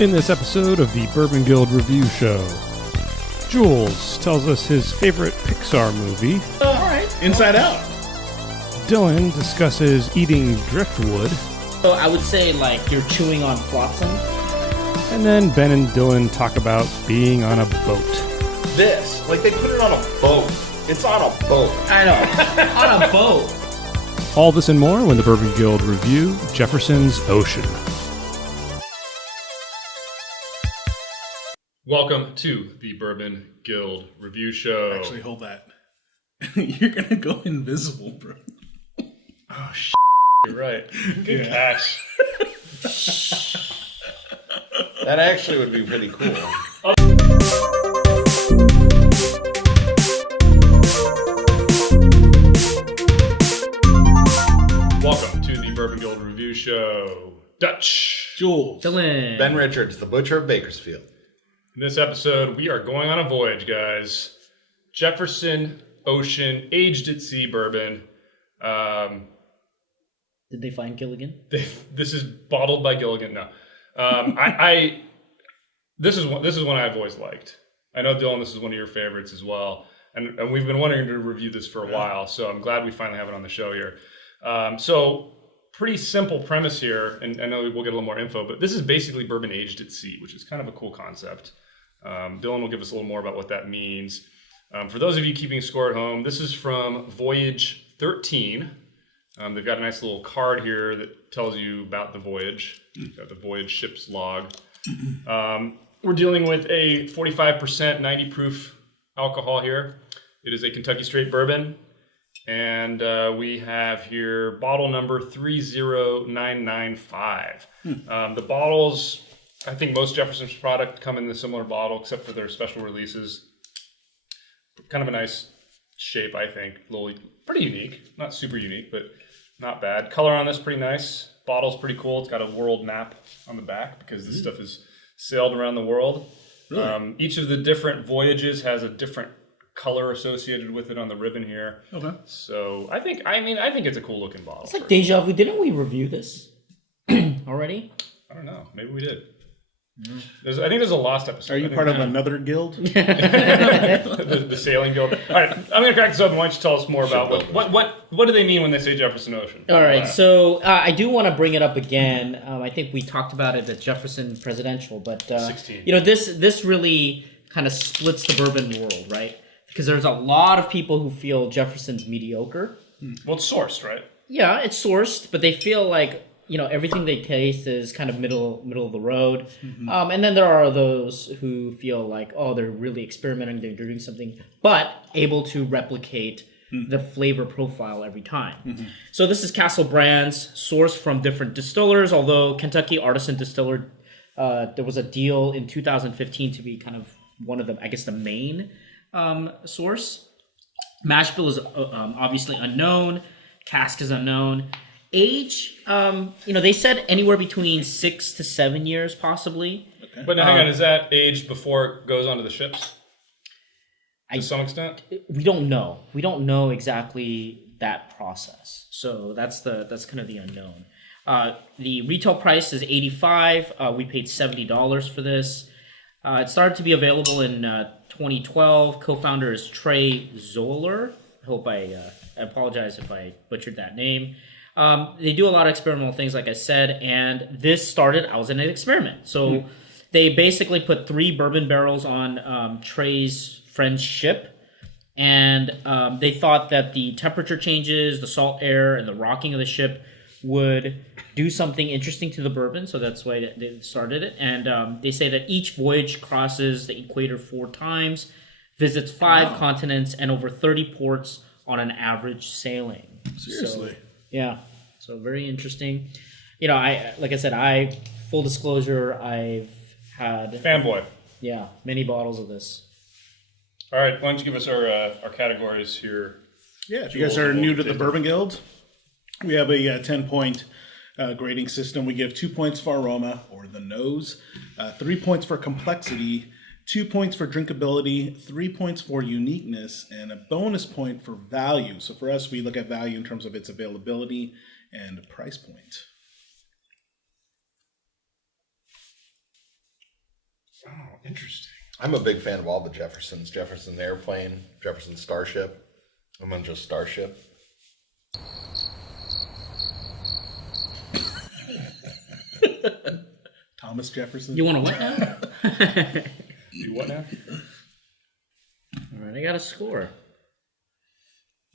In this episode of the Bourbon Guild Review Show, Jules tells us his favorite Pixar movie. All right. Inside Out. Dylan discusses eating driftwood. So I would say like you're chewing on flotsam. And then Ben and Dylan talk about being on a boat. This, like they put it on a boat. It's on a boat. I know. On a boat. All this and more when the Bourbon Guild review Jefferson's Ocean. Welcome to the Bourbon Guild Review Show. Actually, hold that. You're going to go invisible, bro. Oh, you're right. Good catch. That actually would be pretty cool. Welcome to the Bourbon Guild Review Show. Dutch. Jules. Dylan. Ben Richards, the butcher of Bakersfield. In this episode, we are going on a voyage, guys. Jefferson Ocean, aged at sea bourbon. Did they find Gilligan? This is bottled by Gilligan. No, this is one I've always liked. I know, Dylan, this is one of your favorites as well, and we've been wanting to review this for a while. So I'm glad we finally have it on the show here. So pretty simple premise here, and I know we'll get a little more info, but this is basically bourbon aged at sea, which is kind of a cool concept. Dylan will give us a little more about what that means. For those of you keeping score at home, this is from Voyage 13. They've got a nice little card here that tells you about the voyage. Got the voyage ship's log. We're dealing with a 45% 90 proof alcohol here. It is a Kentucky straight bourbon. And we have here bottle number 30995. The bottles, I think most Jefferson's product come in the similar bottle, except for their special releases. Kind of a nice shape, I think. Pretty unique. Not super unique, but not bad. Color on this pretty nice. Bottle's pretty cool. It's got a world map on the back because this stuff is sailed around the world. Really? Each of the different voyages has a different color associated with it on the ribbon here. Okay. So I think it's a cool looking bottle. It's like deja vu. Didn't we review this already? I don't know. Maybe we did. I think there's a lost episode. Are you part of another guild? the sailing guild. All right, I'm going to crack this open. Why don't you tell us more about what do they mean when they say Jefferson Ocean? All right, so I do want to bring it up again. I think we talked about it at Jefferson Presidential, but 16. This really kind of splits the bourbon world, right? Because there's a lot of people who feel Jefferson's mediocre. Well, it's sourced, right? Yeah, it's sourced, but they feel like everything they taste is kind of middle of the road. Mm-hmm. And then there are those who feel like, they're really experimenting, they're doing something, but able to replicate the flavor profile every time. Mm-hmm. So this is Castle Brands, sourced from different distillers, although Kentucky Artisan Distiller, there was a deal in 2015 to be kind of one of the, I guess, the main source. Mash bill is obviously unknown. Cask is unknown. Age, they said anywhere between 6 to 7 years, possibly. Okay. But now, hang on, is that aged before it goes onto the ships? To some extent? We don't know. We don't know exactly that process. So that's kind of the unknown. The retail price is $85. We paid $70 for this. It started to be available in 2012. Co-founder is Trey Zoller. I hope I apologize if I butchered that name. They do a lot of experimental things, like I said, and this started as an experiment. So they basically put 3 bourbon barrels on Trey's friend's ship, and they thought that the temperature changes, the salt air, and the rocking of the ship would do something interesting to the bourbon, so that's why they started it. And they say that each voyage crosses the equator 4 times, visits 5 continents, and over 30 ports on an average sailing. Seriously? So, yeah. So very interesting. Full disclosure, I've had... Fanboy. Yeah, many bottles of this. All right, why don't you give us our categories here? Yeah, if you guys are new to the Bourbon Guild, we have a 10-point grading system. We give 2 points for aroma, or the nose, 3 points for complexity, 2 points for drinkability, 3 points for uniqueness, and a bonus point for value. So for us, we look at value in terms of its availability and price point. Oh, interesting. I'm a big fan of all the Jeffersons. Jefferson Airplane, Jefferson Starship. I'm on just Starship. Thomas Jefferson. You want to what now? You what now? All right, I got a score.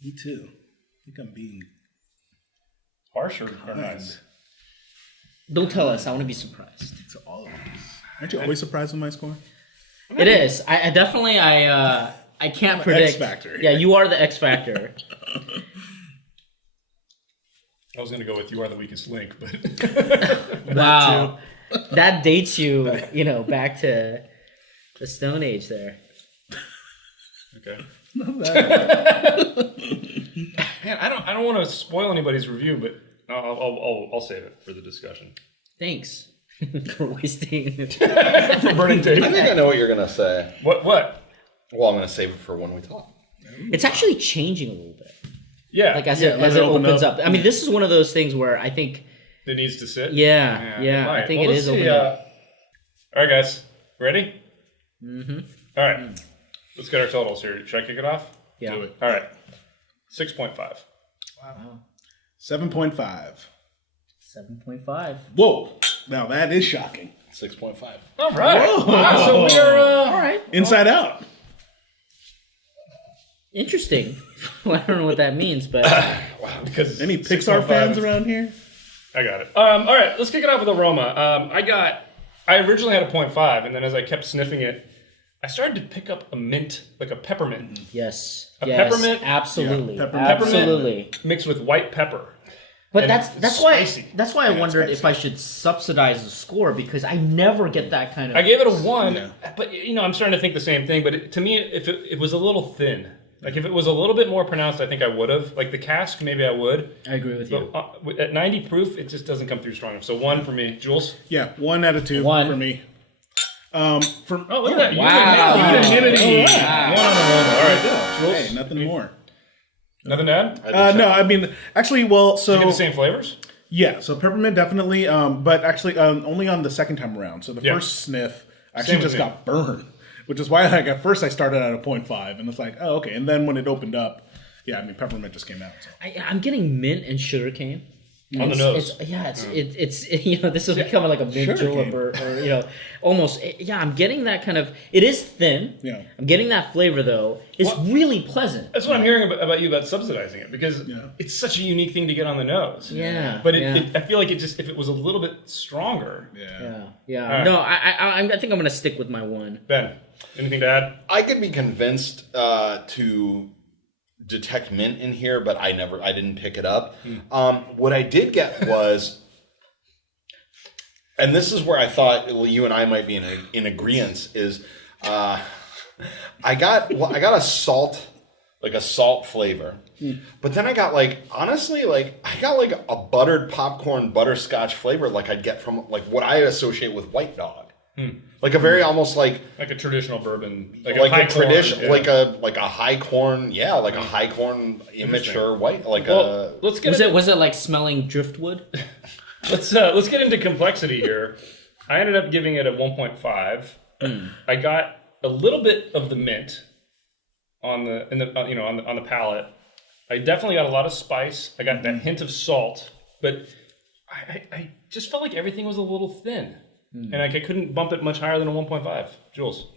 Me too. I think I'm being Harsh or nice? Don't tell us. I want to be surprised. to all of us. Aren't you always surprised with my score? It is. I definitely. I can't predict. X Factor. Yeah, you are the X Factor. I was going to go with you are the weakest link, but Wow, that dates you. You know, back to the Stone Age there. okay. Not that. Man, I don't want to spoil anybody's review, but I'll save it for the discussion. Thanks for wasting. For burning tape. I think I know what you're going to say. What? Well, I'm going to save it for when we talk. It's actually changing a little bit. Yeah. Like as it opens up. I mean, this is one of those things where I think. It needs to sit? Yeah. it might. I think well, it is let's see, opening up. All right, guys. Ready? Mm-hmm. All right. Let's get our totals here. Should I kick it off? Yeah. Do it. All right. 6.5. Wow. 7.5. 7.5. Whoa. Now that is shocking. 6.5. All right. Whoa. Wow. So we are. All right. Inside Out. Interesting. Well, I don't know what that means, but Wow. Because Any Pixar 6.5 fans is- around here? I got it. All right, let's kick it off with aroma. I originally had a 0.5, and then as I kept sniffing it, I started to pick up a mint, like a peppermint, yes. A yes, peppermint? absolutely. Yeah, peppermint. Absolutely. mixed with white pepper. But And that's it's why spicy. I wondered if I should subsidize the score because I never get that kind of. I gave it a 1, Yeah. but I'm starting to think the same thing. But to me, if it was a little thin, like if it was a little bit more pronounced, I think I would have. Like the cask, maybe I would. I agree with you. But at 90 proof, it just doesn't come through strong enough. So 1 for me, Jules. Yeah, 1 out of 2 1. for me. Oh, look at that! Wow. Unanimity. All right. One on aroma. All right, Jules. Hey, nothing more. Nothing to add? No, I mean, actually, well, so... You get the same flavors? Yeah, so peppermint definitely, but actually only on the second time around. So the first sniff actually Same with just me. got burned, which is why like at first I started at a 0.5, and it's like, oh, okay. And then when it opened up, yeah, I mean, peppermint just came out. So. I'm getting mint and sugarcane. On the nose. It's this is becoming like a mint julep or almost I'm getting that kind of. It is thin. Yeah. I'm getting that flavor though. It's really pleasant. That's what I'm hearing about you about subsidizing it because it's such a unique thing to get on the nose. Yeah. But I feel like if it was a little bit stronger. Yeah. right. No, I think I'm gonna stick with my 1. Ben, anything to add? I could be convinced to detect mint in here, but I didn't pick it up. What I did get was, and this is where I thought you and I might be in agreement, is I got a salt flavor, but then I got I got a buttered popcorn butterscotch flavor like I'd get from like what I associate with White Dog. Like a very almost like a traditional bourbon, a high tradition, corn, yeah. like a high corn, like a high corn immature white, Let's get Was it like smelling driftwood? let's get into complexity here. I ended up giving it a 1.5. I got a little bit of the mint on the palate. I definitely got a lot of spice. I got that hint of salt, but I just felt like everything was a little thin. And I couldn't bump it much higher than a 1.5. Jules?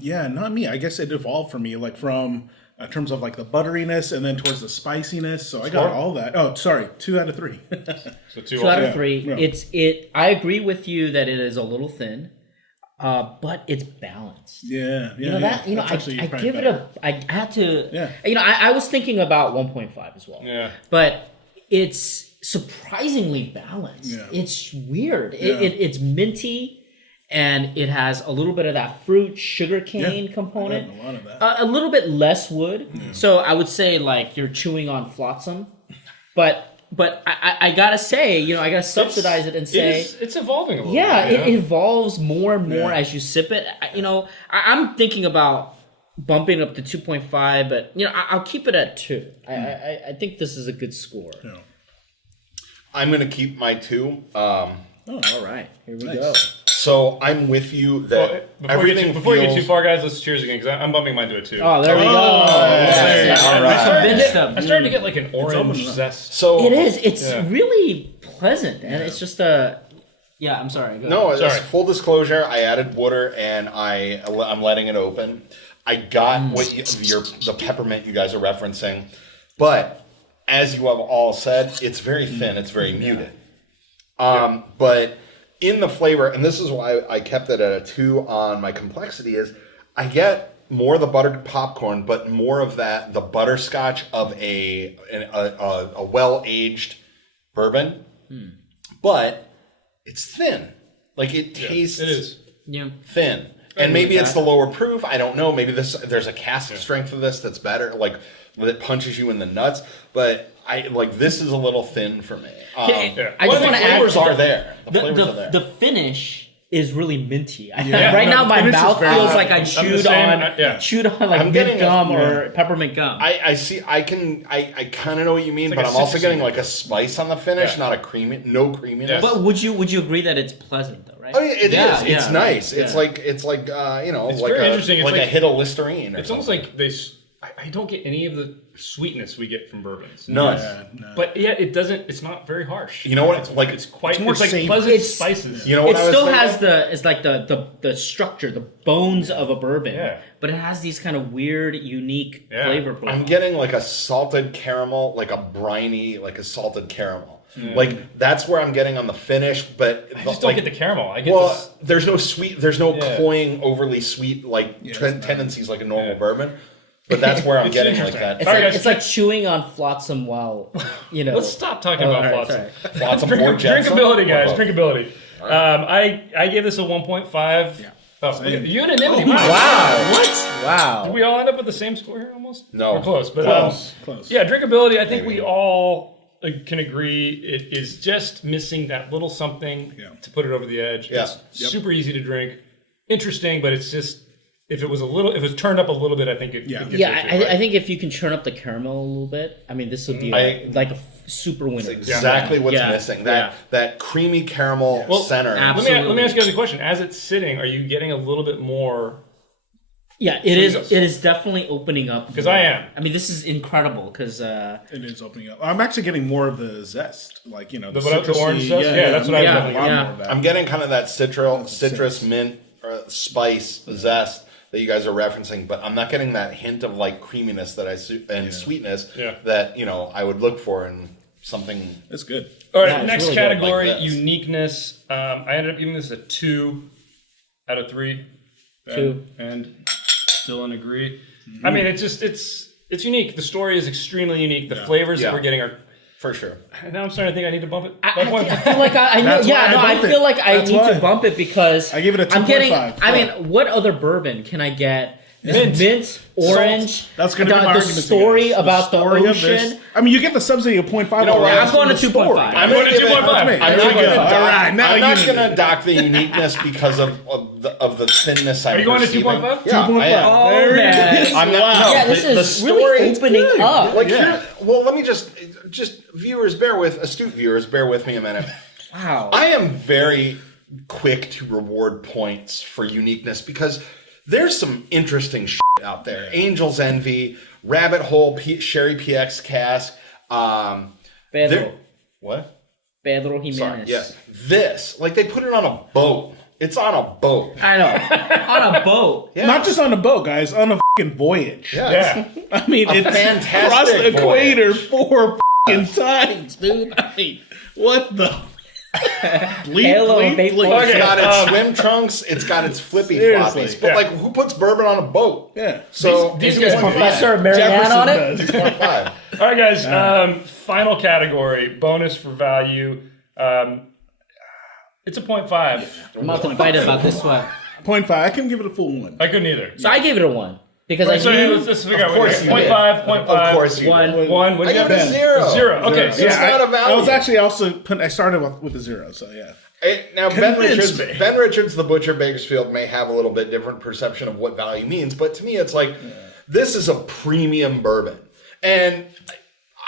Yeah, not me. I guess it evolved for me, like from in terms of like the butteriness and then towards the spiciness. So I got all that. Oh, sorry, 2 out of 3. So 2 out of Yeah. 3. Yeah. I agree with you that it is a little thin, but it's balanced. Yeah. I give it I had to. Yeah. I was thinking about 1.5 as well. Yeah. But it's surprisingly balanced. Yeah. It's weird. Yeah. It's minty, and it has a little bit of that fruit sugarcane component. A lot of that. A little bit less wood. So I would say like you're chewing on flotsam, but I gotta say, I gotta subsidize it and say it's evolving a little yeah, bit. it evolves more and more as you sip it. I'm thinking about bumping up to 2.5, but I'll keep it at 2. I think this is a good score. Yeah. I'm gonna keep my 2. Oh, all right. Here we go. So I'm with you that everything before you get feels- too far, guys, let's cheers again because I'm bumping mine to a 2. Oh, there we go. Yes. All I right. started to get like an orange zest. So It is. It's Yeah. really pleasant, and it's just a. Yeah, I'm sorry. Go No, ahead. it's Sorry. full disclosure. I added water and I'm letting it open. I got the peppermint you guys are referencing, but as you have all said, it's very thin. It's very muted. But in the flavor, and this is why I kept it at a 2 on my complexity, is I get more of the buttered popcorn, but more of the butterscotch of a well aged bourbon, but it's thin. Like it tastes It is. Yeah. thin. And maybe it's the lower proof. I don't know. Maybe there's a cask strength of this that's better, like that punches you in the nuts. But this is a little thin for me. I Well, just the want to add flavors to are there. The The, flavors are there. the finish is really minty. Yeah. Right No, now, the my finish is mouth very feels good. like I I'm the chewed same. on chewed on like I'm getting mint gum a- or peppermint gum. I see. I kind of know what you mean, like but a I'm also citrusy- getting like a spice on the finish, Yeah. not no creaminess. Yeah. But would you agree that it's pleasant though, right? Oh, yeah, it is. It's yeah, nice. yeah. It's like It's like very interesting. It's like a like- hit of Listerine. It's almost like I don't get any of the sweetness we get from bourbons. none. But yet it doesn't. It's not very harsh. You know what? It's like It's quite. more It's like savory. pleasant It's- spices. You know what It I was still thinking? has it's like the structure, the bones of a bourbon. Yeah. But it has these kind of weird, unique Yeah. flavor I'm profiles. getting like a salted caramel, like a briny, like a salted caramel. Like that's where I'm getting on the finish, but I just don't get the caramel. I get well, this. there's no sweet, there's no Yeah. cloying, overly sweet tendencies like a normal Yeah. bourbon. But that's where I'm It's getting like interesting. that. It's Sorry, like guys. it's like chewing on flotsam while Let's stop talking Oh, about all right, flotsam. sorry. Lots of more Jefferson. Drinkability, guys. Wow. Drinkability. I gave this a 1.5. Oh, unanimity. Wow! What? Wow! Did we all end up with the same score here almost? No. We're close. But Close. yeah, drinkability. I think we all can agree it is just missing that little something to put it over the edge. Yeah. It's super easy to drink, interesting, but it's just if it was turned up a little bit, I think it gets Yeah, into it, right? I think if you can churn up the caramel a little bit, I mean, this would be like a super winner. Exactly what's Yeah. missing. Yeah. That creamy caramel center. absolutely. Let me ask you guys a question. As it's sitting, are you getting a little bit more? Yeah, it is. Sweetness. It is definitely opening up. Because I am. I mean, this is incredible. Because It is opening up. I'm actually getting more of the zest, like the The citrusy, orange zest? Yeah, that's what I'm I'm getting definitely a lot getting. more of that. I'm getting kind of that citrus mint spice zest that you guys are referencing, but I'm not getting that hint of like creaminess that sweetness that I would look for in something. It's good. All right, Yeah, it's next really good. category, Like this. uniqueness. I ended up giving this a 2 out of 3. 2. And still in agree. I mean, it's unique. The story is extremely unique. The flavors that we're getting are. For sure. Now I'm starting to think I need to bump it. I feel like I know. That's why I I bumped feel it. like I That's need why. to bump it because I give it a I'm getting. 2.5. I mean, what other bourbon can I get? Mint, orange. That's going to be my the argument. to story you guys. about the story of this- ocean. I mean, you get the subsidy of 0.5. know what? I'm going to 2.5. I'm going to 2.5. I'm not There we going go. to All right, now I'm not you going need to it. dock the uniqueness because of the thinness. Are you going to 2.5? Yeah, 2.5. I am. Oh There it man! is. I'm not. No, Yeah, this the is story, really opening up. Like, Yeah. well, let me just viewers, astute viewers, bear with me a minute. Wow. I am very quick to reward points for uniqueness because there's some interesting shit out there. Angel's Envy, Rabbit Hole, Sherry PX Cask. Pedro. What? Pedro Jimenez. Sorry. Yes. This, like, they put it on a boat. It's on a boat. I know. On a boat. Yeah. Not just on a boat, guys, on a fucking voyage. Yeah. Yeah. I mean, it's fantastic across the voyage. equator 4 fucking times, dude. I mean, what the? Halo of bleep. Vapor. It's got its swim trunks. It's got its flippy Seriously. floppies. But, like, who puts bourbon on a boat? Yeah. So, These Is guys- Professor Marianne on it? does. 2.5. All right, guys. Final category, bonus for value. It's a 0.5. I'm about to fight about this one. 0.5. I can give it a full 1. I couldn't either. So I gave it a 1 because I So knew. let's figure out. Of course you 0.5, 0.5. Of course you One. did. 1. What I do you give it a got? 0. 0. Okay. So It's not a value. I was actually also I started with a 0, so yeah. Now, Ben Convince Richards, the Butcher Bakersfield, may have a little bit different perception of what value means, but to me, it's like, this is a premium bourbon. And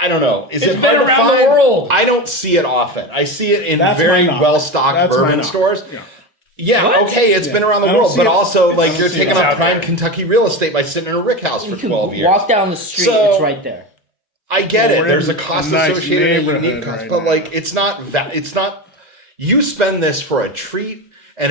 I don't know. Is It's it been hard to around the find? world. I don't see it often. I see it in That's very my knock. well-stocked That's my bourbon knock. stores. Yeah. Yeah, What? okay, it's been around the I don't world, see but it. also I like don't you're see taking it. up Out prime there. Kentucky real estate by sitting in a rick house for You can 12 years. walk down the street, So- it's right there. I get Well, it. we're There's in a cost a nice associated and a unique neighborhood cost, right but now. like it's not. You spend this for a treat, and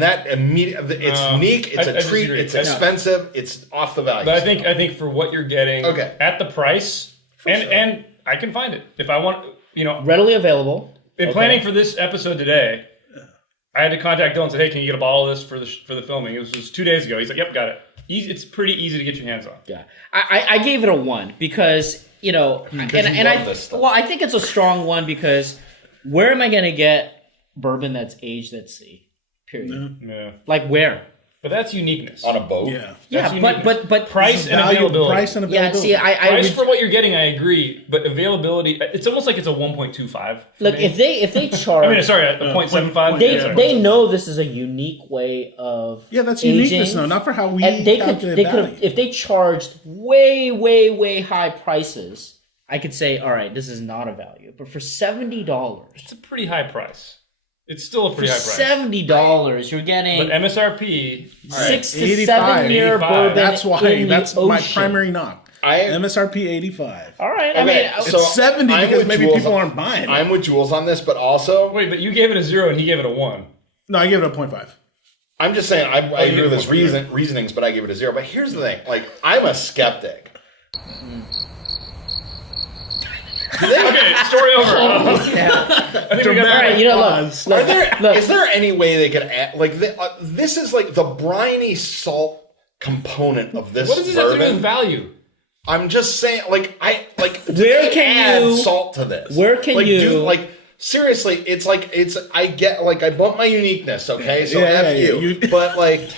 that immediate. It's unique. It's I a treat. disagree. It's Yeah. expensive. It's off the value. But I scale. think for what you're getting Okay. at the price, and I can find it if I want. Readily available. In planning for this episode today, I had to contact Dylan and say, "Hey, can you get a bottle of this for the filming?" It was 2 days ago. He's like, "Yep, got it." It's pretty easy to get your hands on. Yeah, I gave it a 1 because and love this stuff. I think it's a strong 1 because where am I going to get bourbon that's aged at sea? Period. Yeah, Like where? but that's uniqueness. on a boat. Yeah. Yeah, uniqueness. but Price and Value, availability. price and yeah. availability. See, I Price for what you're getting, I agree, but availability, it's almost like it's a 1.25. for look me. if they charge. I mean, sorry, a 0.75. they know this is a unique way of Yeah, that's aging, uniqueness, though, not for how we and they calculate could value. have if they charged way high prices, I could say all right, this is not a value. But for $70, It's a pretty high price. It's still a for pretty high price. $70, you're getting But MSRP, 6 to 85. 7 year 85. bourbon. That's why. in the That's my ocean. primary knock. MSRP 85. All right, I Okay, mean, so It's 70 I'm because with maybe Jules people on- aren't buying it. I'm with Jules on this, but also wait, but you gave it a 0 and he gave it a 1. No, I give it a 0.5. I'm just saying I you agree with get his one. reasonings, but I give it a 0. But here's the thing: like I'm a skeptic. Okay, story over. yeah. I think we got All right, that. Pause. look, Is there any way they could add like this is like the briny salt component of this What does this have to do bourbon? with value? I'm just saying, like do Where they can add you- salt to this? where can like, you- do, like seriously? It's like I get like I bump my uniqueness, okay? So Yeah, F yeah, you. you- But like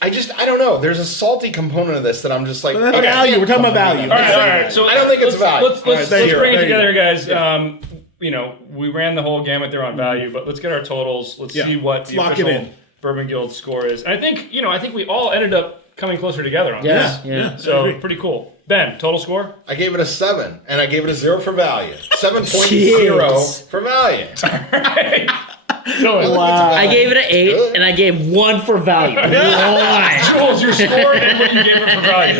I don't know. There's a salty component of this that I'm just like But that's value. We're talking about value. All right. So I don't think it's value. Let's All right, there you bring go, it there you together, guys. We ran the whole gamut there on value, but let's get our totals. Let's Yeah. see what the Lock it official in. Bourbon Guild score is. And I think we all ended up coming closer together on Yeah, this. yeah. So pretty cool. Ben, total score? I gave it a 7, and I gave it a 0 for value. 7.0 Jeez. for value. Dylan. Wow. I gave it an 8, Good. and I gave 1 for value. Why? Jules, your score and what you gave it for value.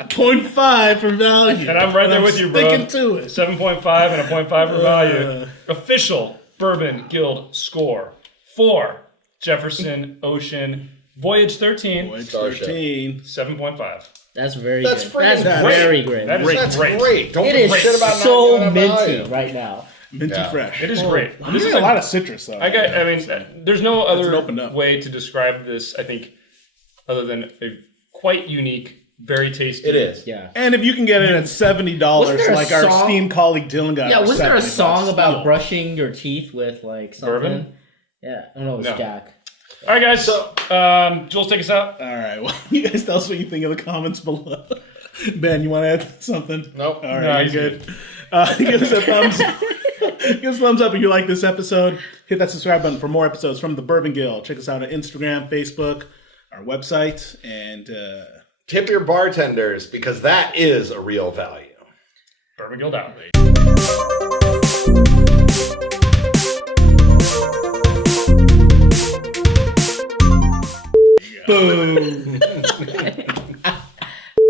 7.5 for value. And I'm right there with you, bro. Sticking to it. 7.5 and a 0.5 for value. Official Bourbon Guild score for Jefferson Ocean Voyage 13, Starship. 13. 7.5. That's very That's good. freaking That's great. very great. That is That's great. great. Don't It is shit about so not giving it a minty value. right now. Minty Yeah. fresh. It is great. I'm This getting is a lot of citrus, though. there's no other opened up. way to describe this, I think, other than a quite unique, very tasty. It is. Yeah. And if you can get it at $70, Wasn't there a like our song- esteemed colleague Dylan got. Yeah, for was there a $70 song about steal. brushing your teeth with like something? Bourbon? Yeah, I don't know. It was No. Jack. All right, guys. Jules, take us out. All right. Well, you guys tell us what you think in the comments below. Ben, you want to add something? Nope. All No, right, he's you're good. Give us a thumbs. Give us a thumbs up if you like this episode. Hit that subscribe button for more episodes from the Bourbon Guild. Check us out on Instagram, Facebook, our website, and Tip your bartenders because that is a real value. Bourbon Guild out. boom.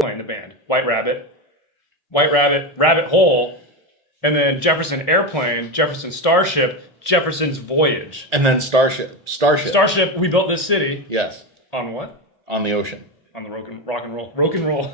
Playing the band. White Rabbit, Rabbit Hole, and then Jefferson Airplane, Jefferson Starship, Jefferson's Voyage. And then Starship. Starship, we built this city Yes. on what? On the ocean. On the rock and roll. Broken roll.